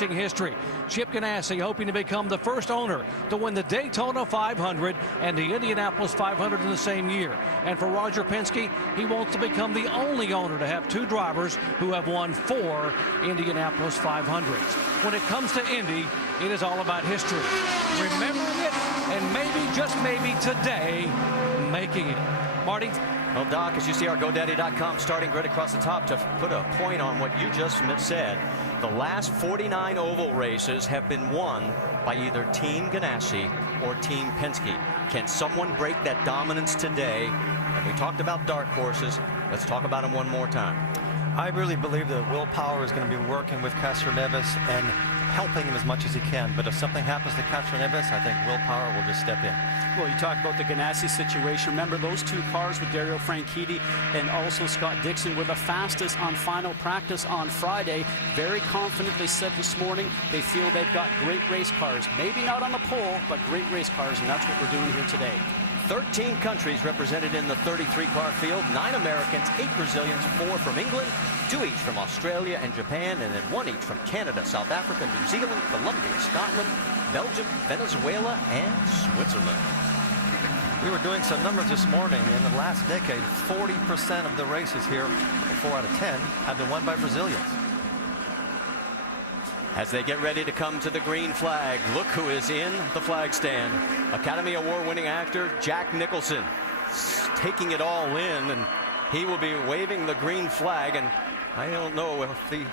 history. Chip Ganassi hoping to become the first owner to win the Daytona 500 and the Indianapolis 500 in the same year. And for Roger Penske, he wants to become the only owner to have two drivers who have won 4 Indianapolis 500s. When it comes to Indy, it is all about history. Remembering it and maybe, just maybe today, making it. Marty? Well, Doc, as you see our GoDaddy.com starting grid across the top, to put a point on what you just said, the last 49 oval races have been won by either Team Ganassi or Team Penske. Can someone break that dominance today? And we talked about dark horses. Let's talk about them one more time. I really believe that Will Power is going to be working with Castroneves and helping him as much as he can. But if something happens to Castroneves, I think Will Power will just step in. Well, you talk about the Ganassi situation. Remember, those two cars with Dario Franchitti and also Scott Dixon were the fastest on final practice on Friday. Very confident, they said this morning. They feel they've got great race cars. Maybe not on the pole, but great race cars, and that's what we're doing here today. 13 countries represented in the 33-car field, 9 Americans, 8 Brazilians, 4 from England, 2 each from Australia and Japan, and then 1 each from Canada, South Africa, New Zealand, Colombia, Scotland, Belgium, Venezuela, and Switzerland. We were doing some numbers this morning. In the last decade, 40% of the races here, 4 out of 10, have been won by Brazilians. As they get ready to come to the green flag, look who is in the flag stand. Academy Award-winning actor Jack Nicholson taking it all in, and he will be waving the green flag, and I don't know if he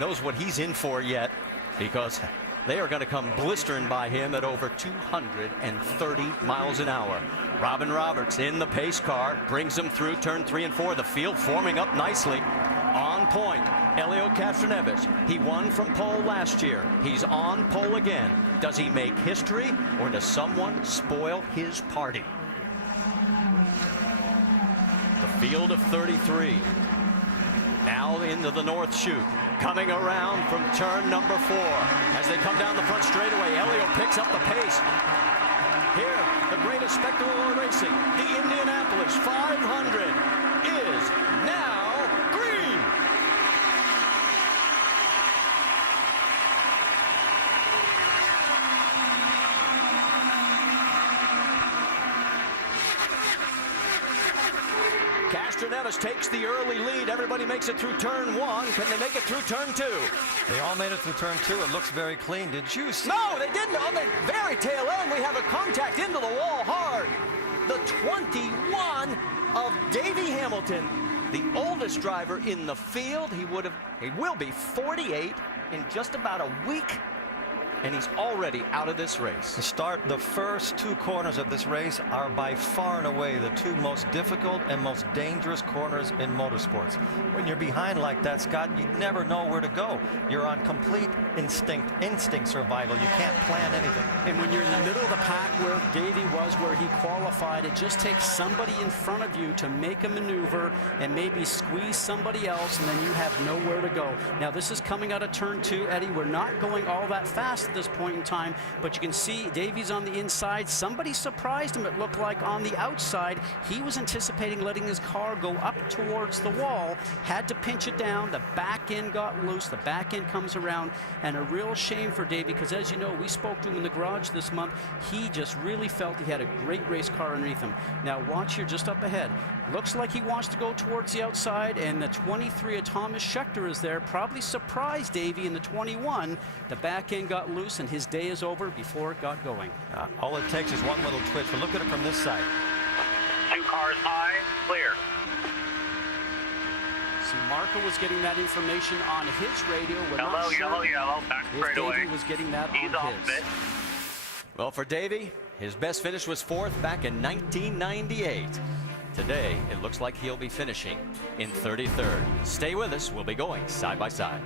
knows what he's in for yet, because they are going to come blistering by him at over 230 miles an hour. Robin Roberts in the pace car brings them through turn 3 and 4. The field forming up nicely. On point, Helio Castroneves. He won from pole last year. He's on pole again. Does he make history, or does someone spoil his party? The field of 33. Now into the north chute. Coming around from turn number 4. As they come down the front straightaway, Helio picks up the pace. Here, the greatest spectacle of racing, the Indianapolis 500 is now green. Castroneves takes the early lead. Everybody makes it through turn 1. Can they make it through turn 2? They all made it through turn 2. It looks very clean. Did you see? No, they didn't. On the very tail end, we have a contact into the wall hard. The 21 of Davey Hamilton, the oldest driver in the field. He will be 48 in just about a week. And he's already out of this race. To start, the first 2 corners of this race are by far and away the 2 most difficult and most dangerous corners in motorsports. When you're behind like that, Scott, you never know where to go. You're on complete instinct survival. You can't plan anything. And when you're in the middle of the pack where Davey was, where he qualified, it just takes somebody in front of you to make a maneuver and maybe squeeze somebody else, and then you have nowhere to go. Now, this is coming out of turn 2, Eddie. We're not going all that fast at this point in time, but you can see Davey's on the inside. Somebody surprised him, it looked like, on the outside. He was anticipating letting his car go up towards the wall, had to pinch it down. The back end got loose. The back end comes around, and a real shame for Davey, because as you know, we spoke to him in the garage this month. He just really felt he had a great race car underneath him. Now watch here just up ahead. Looks like he wants to go towards the outside, and the 23 of Thomas Schechter is there. Probably surprised Davey in the 21. The back end got loose, and his day is over before it got going. All it takes is one little twitch. But look at it from this side. 2 cars high, clear. See, Marco was getting that information on his radio. We're Yellow, not sure yellow, back straight away. Davey was getting that He's on off his. bit. Well, for Davey, his best finish was 4th back in 1998. Today, it looks like he'll be finishing in 33rd. Stay with us. We'll be going side by side.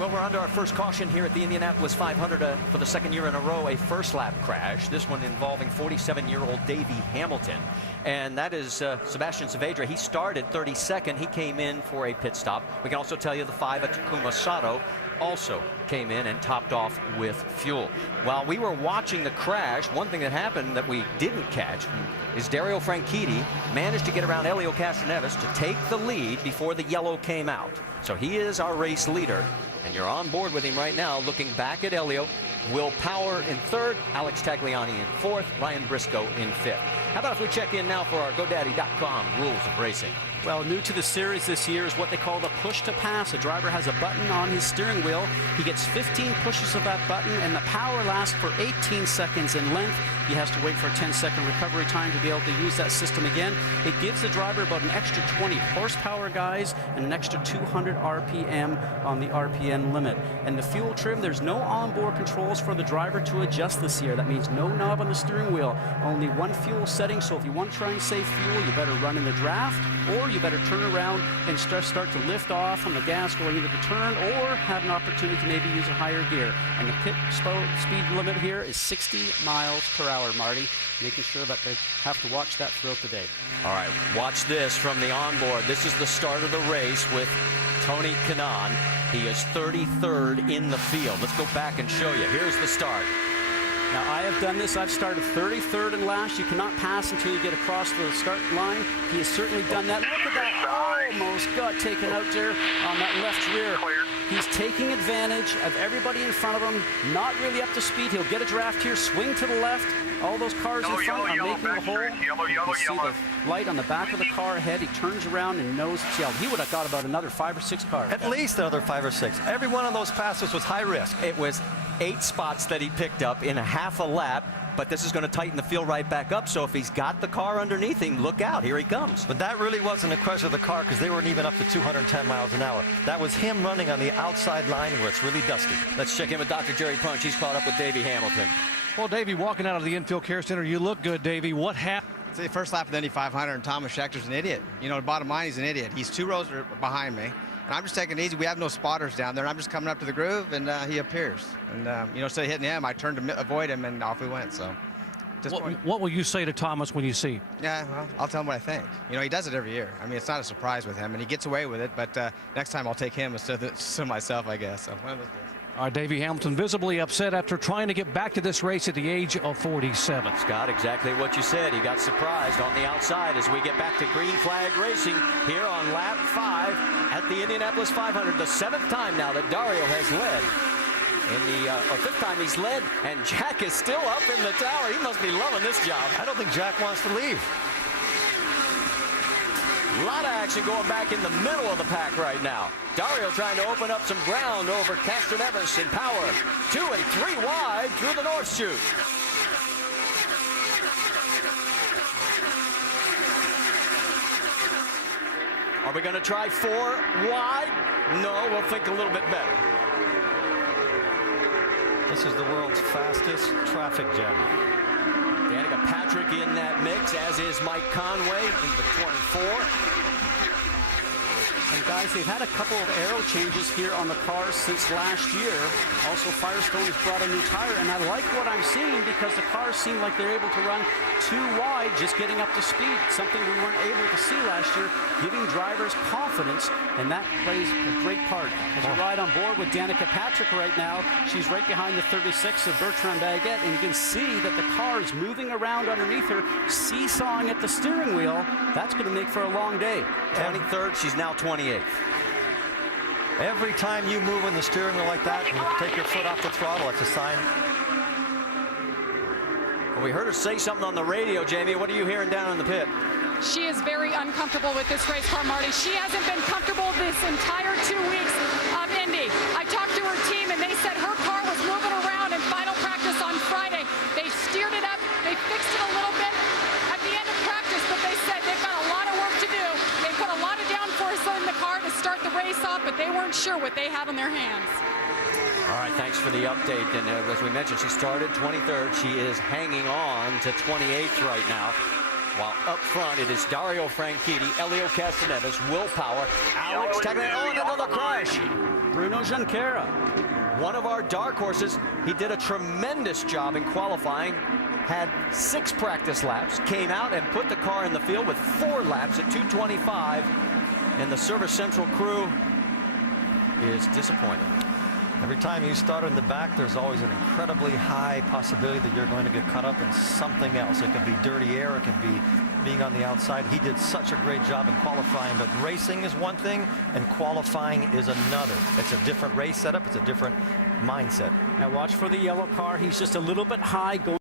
Well, we're under our first caution here at the Indianapolis 500 for the 2nd year in a row, a first lap crash. This one involving 47-year-old Davey Hamilton. And that is Sebastian Saavedra. He started 32nd. He came in for a pit stop. We can also tell you the 5 of Takuma Sato also came in and topped off with fuel. While we were watching the crash, one thing that happened that we didn't catch is Dario Franchitti managed to get around Elio Castroneves to take the lead before the yellow came out. So he is our race leader, and you're on board with him right now, looking back at Elio. Will Power in third, Alex Tagliani in fourth, Ryan Briscoe in fifth. How about if we check in now for our GoDaddy.com rules of racing? Well, new to the series this year is what they call the push to pass. A driver has a button on his steering wheel. He gets 15 pushes of that button, and the power lasts for 18 seconds in length. He has to wait for a 10-second recovery time to be able to use that system again. It gives the driver about an extra 20 horsepower, guys, and an extra 200 RPM on the RPM limit. And the fuel trim, there's no onboard controls for the driver to adjust this year. That means no knob on the steering wheel, only one fuel setting. So if you want to try and save fuel, you better run in the draft, or you better turn around and start to lift off on the gas going into the turn, or have an opportunity to maybe use a higher gear. And the pit speed limit here is 60 miles per hour, Marty, making sure that they have to watch that throughout the day. All right, watch this from the onboard. This is the start of the race with Tony Kanaan. He is 33rd in the field. Let's go back and show you. Here's the start. Now, I have done this. I've started 33rd and last. You cannot pass until you get across the start line. He has certainly done that. Look at that. Almost got taken out there on that left rear. He's taking advantage of everybody in front of him. Not really up to speed. He'll get a draft here, swing to the left. All those cars in front are making a hole. You see the light on the back of the car ahead. He turns around and knows it's yellow. He would have got about another 5 or 6 cars. At least another 5 or 6. Every one of those passes was high risk. It was 8 spots that he picked up in a half a lap, but this is going to tighten the field right back up. So if he's got the car underneath him, look out, here he comes. But that really wasn't a question of the car, because they weren't even up to 210 miles an hour. That was him running on the outside line where it's really dusty. Let's check in with Dr. Jerry Punch. He's caught up with Davey Hamilton. Well, Davey, walking out of the Infield Care Center, you look good, Davey. What happened? It's the first lap of the Indy 500, and Thomas Schechter's an idiot. You know, the bottom line, he's an idiot. He's 2 rows behind me, and I'm just taking it easy. We have no spotters down there, and I'm just coming up to the groove, and he appears. And, you know, instead of hitting him, I turned to avoid him, and off we went. So, what will you say to Thomas when you see him? Yeah, well, I'll tell him what I think. You know, he does it every year. I mean, it's not a surprise with him, and he gets away with it, but next time I'll take him instead of myself, I guess. So, one of those days. Davey Hamilton visibly upset after trying to get back to this race at the age of 47. Scott, exactly what you said. He got surprised on the outside as we get back to green flag racing here on lap 5 at the Indianapolis 500. The 7th time now that Dario has led. In the 5th time he's led, and Jack is still up in the tower. He must be loving this job. I don't think Jack wants to leave. A lot of action going back in the middle of the pack right now. Dario trying to open up some ground over Castroneves in Power. 2 and 3 wide through the North Chute. Are we going to try 4 wide? No, we'll think a little bit better. This is the world's fastest traffic jam. Danica Patrick in that mix, as is Mike Conway in the 24. And guys, they've had a couple of aero changes here on the cars since last year. Also, Firestone has brought a new tire, and I like what I'm seeing because the cars seem like they're able to run 2 wide, just getting up to speed, something we weren't able to see last year, giving drivers confidence, and that plays a great part. As we ride on board with Danica Patrick right now, she's right behind the 36 of Bertrand Baguette, and you can see that the car is moving around underneath her, seesawing at the steering wheel. That's going to make for a long day. 23rd, she's now 28th. Every time you move in the steering wheel like that and you take your foot off the throttle, it's a sign. Well, we heard her say something on the radio, Jamie. What are you hearing down in the pit? She is very uncomfortable with this race car, Marty. She hasn't been comfortable this entire 2 weeks of Indy. I talked to her team, and they said her car was moving around in final practice on Friday. They steered it up. They fixed it a little bit at the end of practice, but they said they've got a lot of work to do. They put a lot of downforce in the car to start the race off, but they weren't sure what they had on their hands. All right, thanks for the update. And as we mentioned, she started 23rd. She is hanging on to 28th right now. While up front, it is Dario Franchitti, Elio Castroneves, Will Power, Alex Tagliani. Oh, and another crash. Bruno Junqueira. One of our dark horses. He did a tremendous job in qualifying. Had 6 practice laps, came out and put the car in the field with 4 laps at 2:25. And the Service Central crew is disappointed. Every time you start in the back, there's always an incredibly high possibility that you're going to get caught up in something else. It could be dirty air, it could be being on the outside. He did such a great job in qualifying, but racing is one thing and qualifying is another. It's a different race setup, it's a different mindset. Now watch for the yellow car. He's just a little bit high going